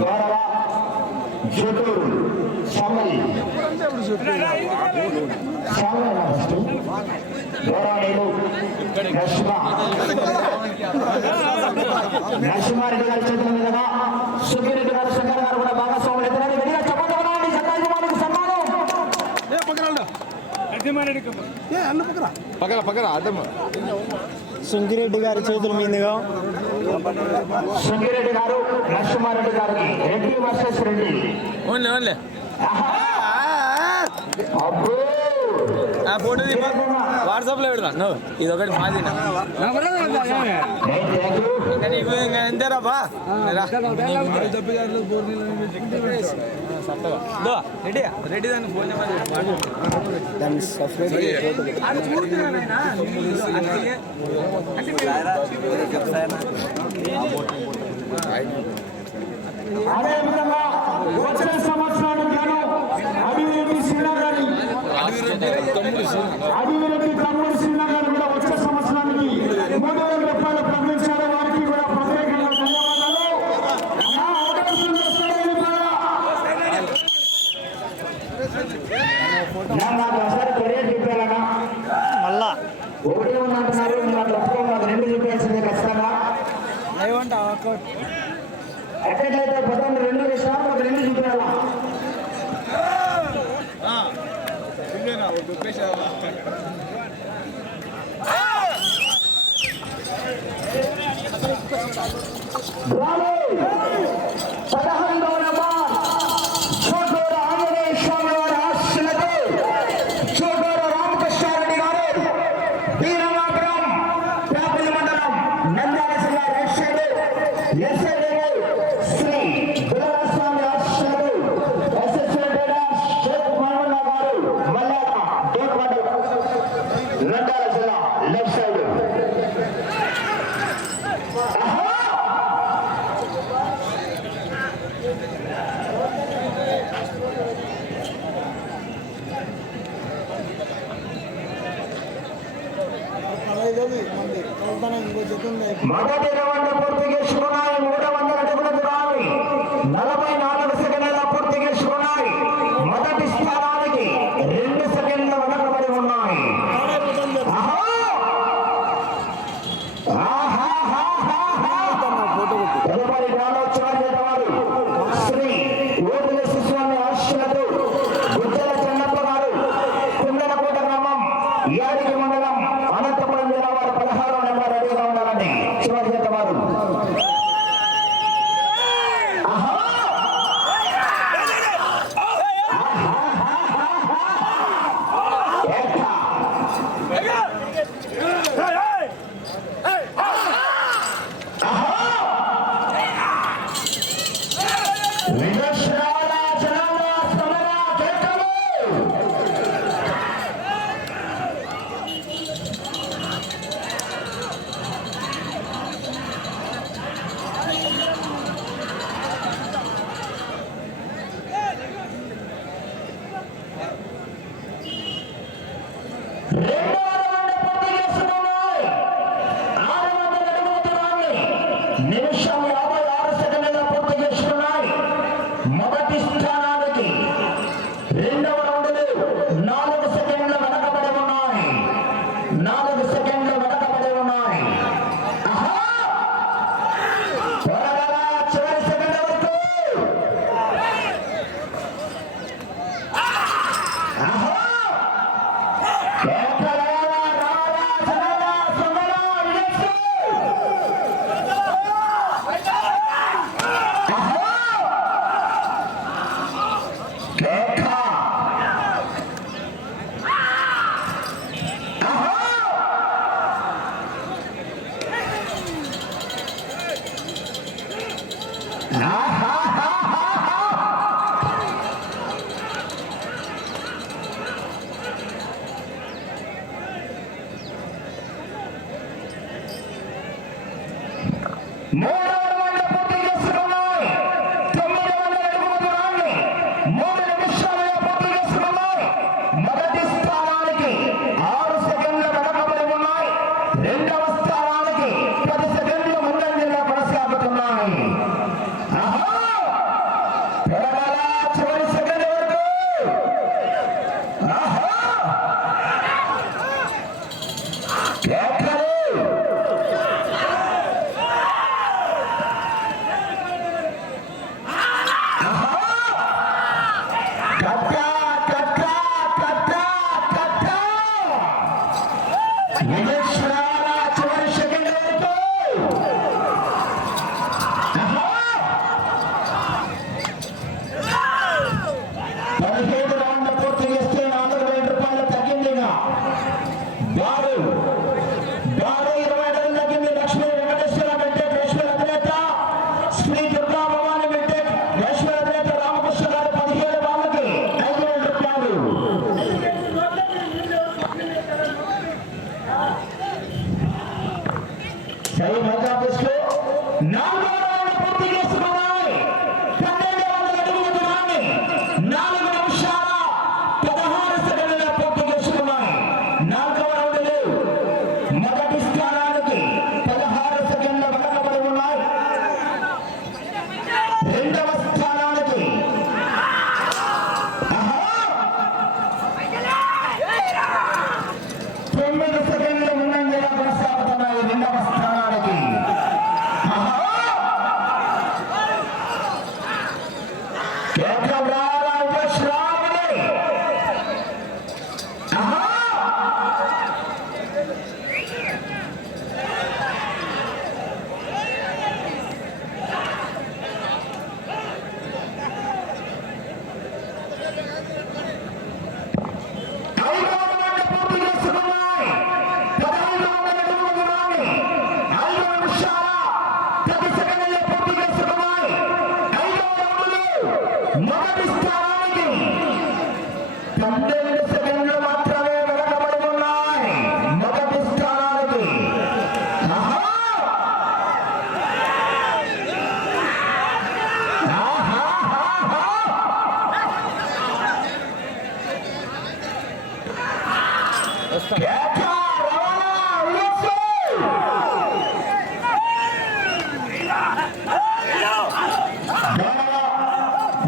గోరవ Juturu సమ్మలి Sagar first గోరవనేలు నరసింహ నరసింహారెడ్డి గారి చేతుల మీదుగా సుఖిరెడ్డి గారు శంకర్ గారు కూడా భాగస్వాములు ఎదురని వెళ్ళి చెప్పండి సంతాజీ వాళ్ళకి సన్మానం పక్కన పక్కన అడ్డమ్మ సుంకిరెడ్డి గారి చేతుల మీదుగా సుబ్బిరెడ్డి గారు నరసింహారెడ్డి రెడ్డి గారికి రెడ్డి వర్సెస్ రెడ్డి. ఫోటో వాట్సాప్లో పెడతాను ఇది ఒకటి మాది అదేవిధంగా వచ్చిన సంవత్సరానికి గాను అభివృద్ధి శ్రీనగర్. అభివృద్ధి ఎక్కడైతే పదం రెండు ఇస్తారో ఒక రెండు చూపించాలా బ్రావో Yeah.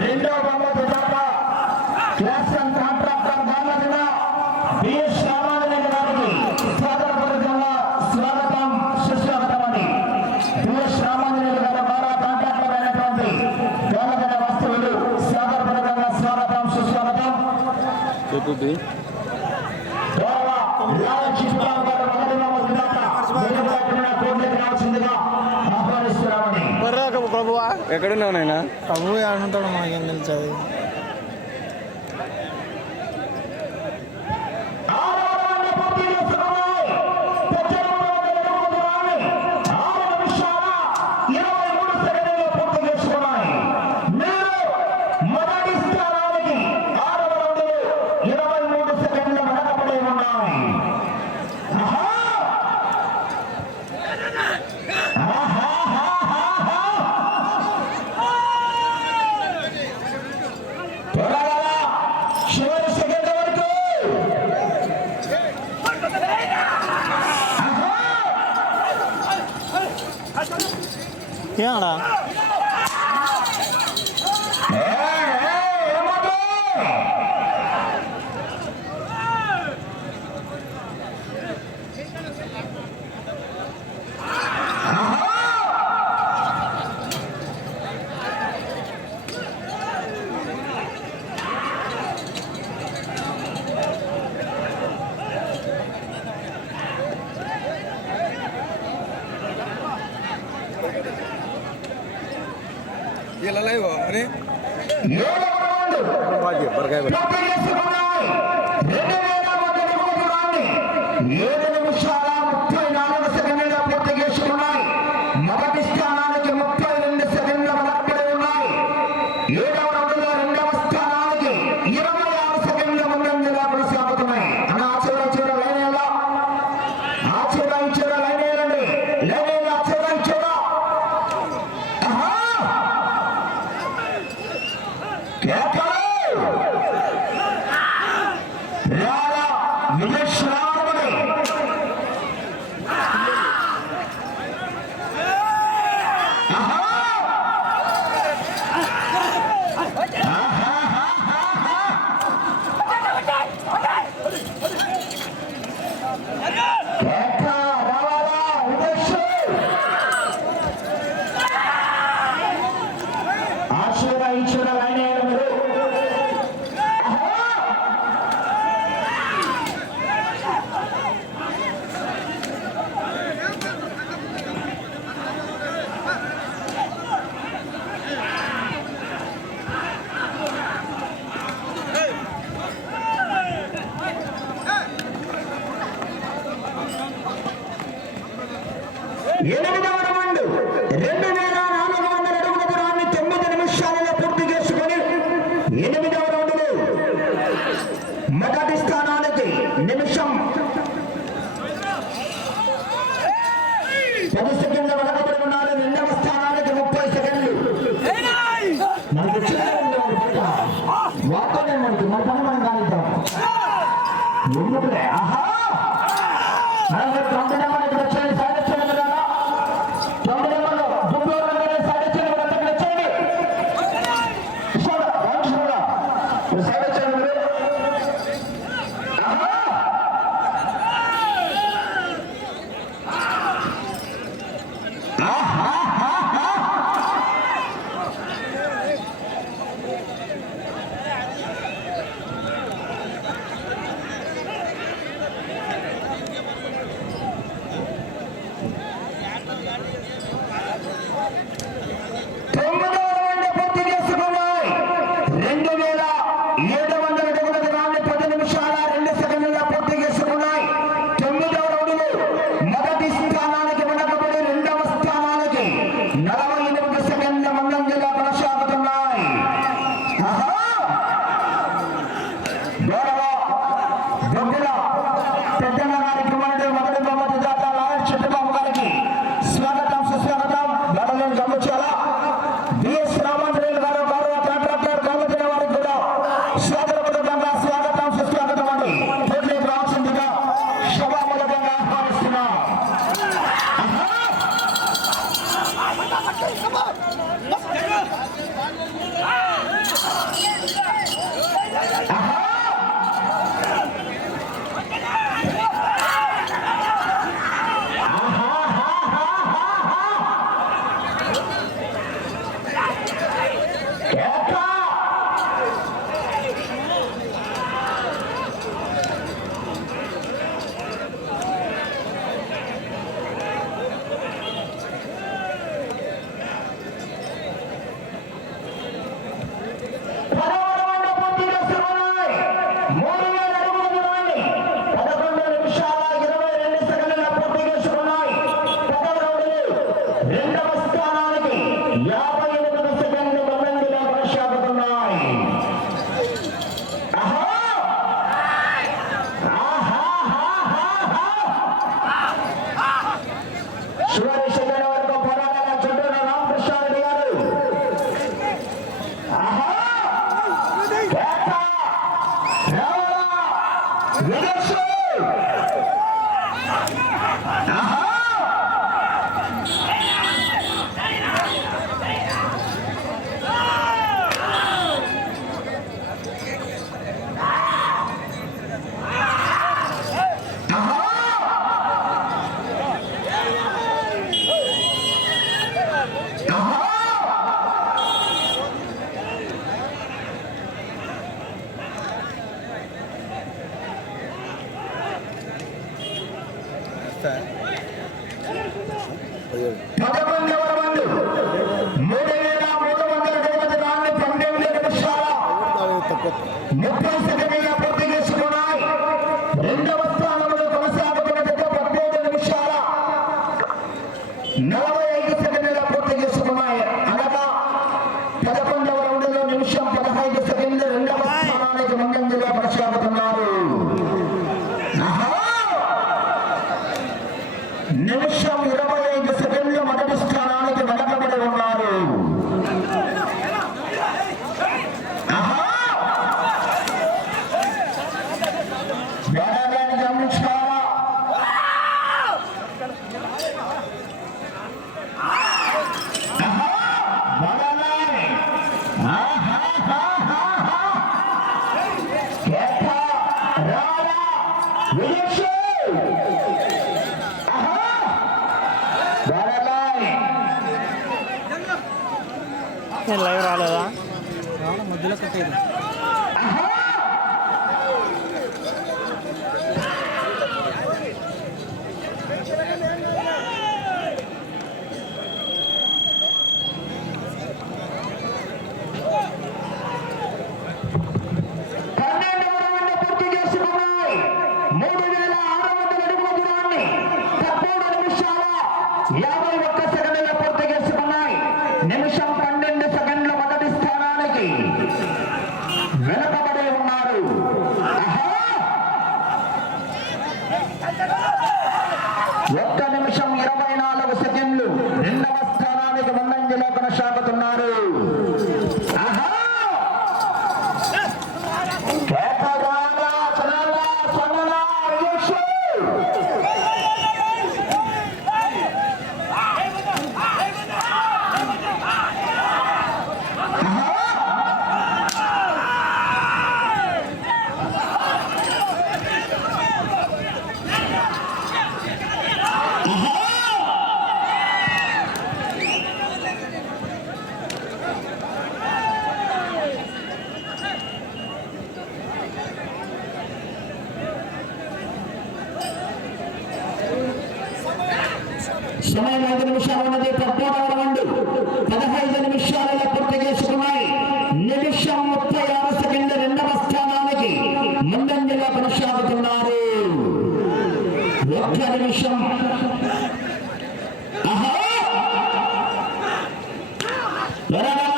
రెండో బొమ్మ Pratapa class and contractor government BS Ramareddy గారికి స్వాగతపూర్వకంగా స్వాగతం సుస్వాగతం అని బిఎస్ రామారెడ్డి గారి ద్వారా కాంట్రాక్టర్ అయినటువంటి గవర్నమెంట్ వస్తువులు స్వాగతపూర్వకంగా స్వాగతం సుస్వాగతం ఎక్కడున్నావు నాయన? ప్రభు అనుంటాడు మనకేం తెలుసు అది. You పది సెకండ్ల వెనకబడి ఉన్నారు. రెండవ స్థానానికి ముప్పై సెకండ్లు. మన పని మనం కానిద్దాం. ఎందుకులే ఆహా. Aha! ముప్పై Bora, bora,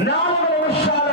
ನಾಮಗಳ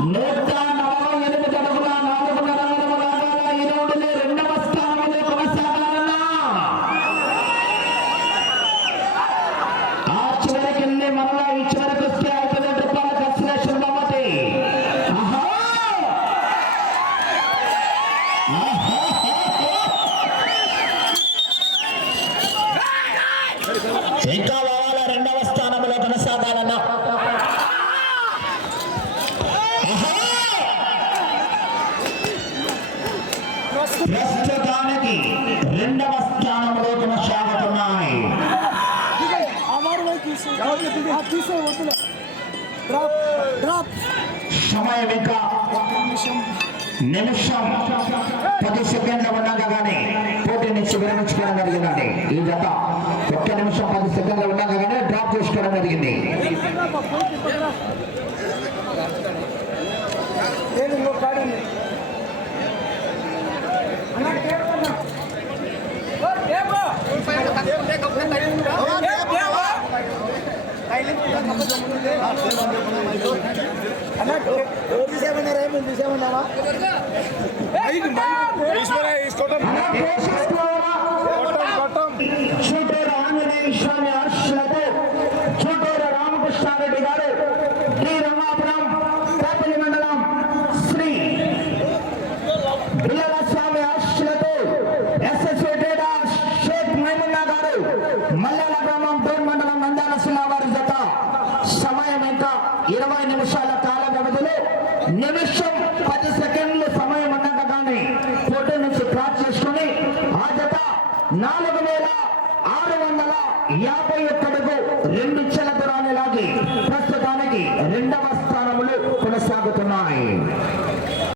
Nota సమయం ఇంకా నిమిషం పది సెకండ్లు ఉండగా కానీ పోటీ నుంచి విరమించుకోవడం జరిగిందండి ఈ జత ఒక్క నిమిషం పది సెకండ్లు ఉండగా కానీ డ్రాప్ చేసుకోవడం జరిగింది తీసేమన్నారా తీసుకోవటం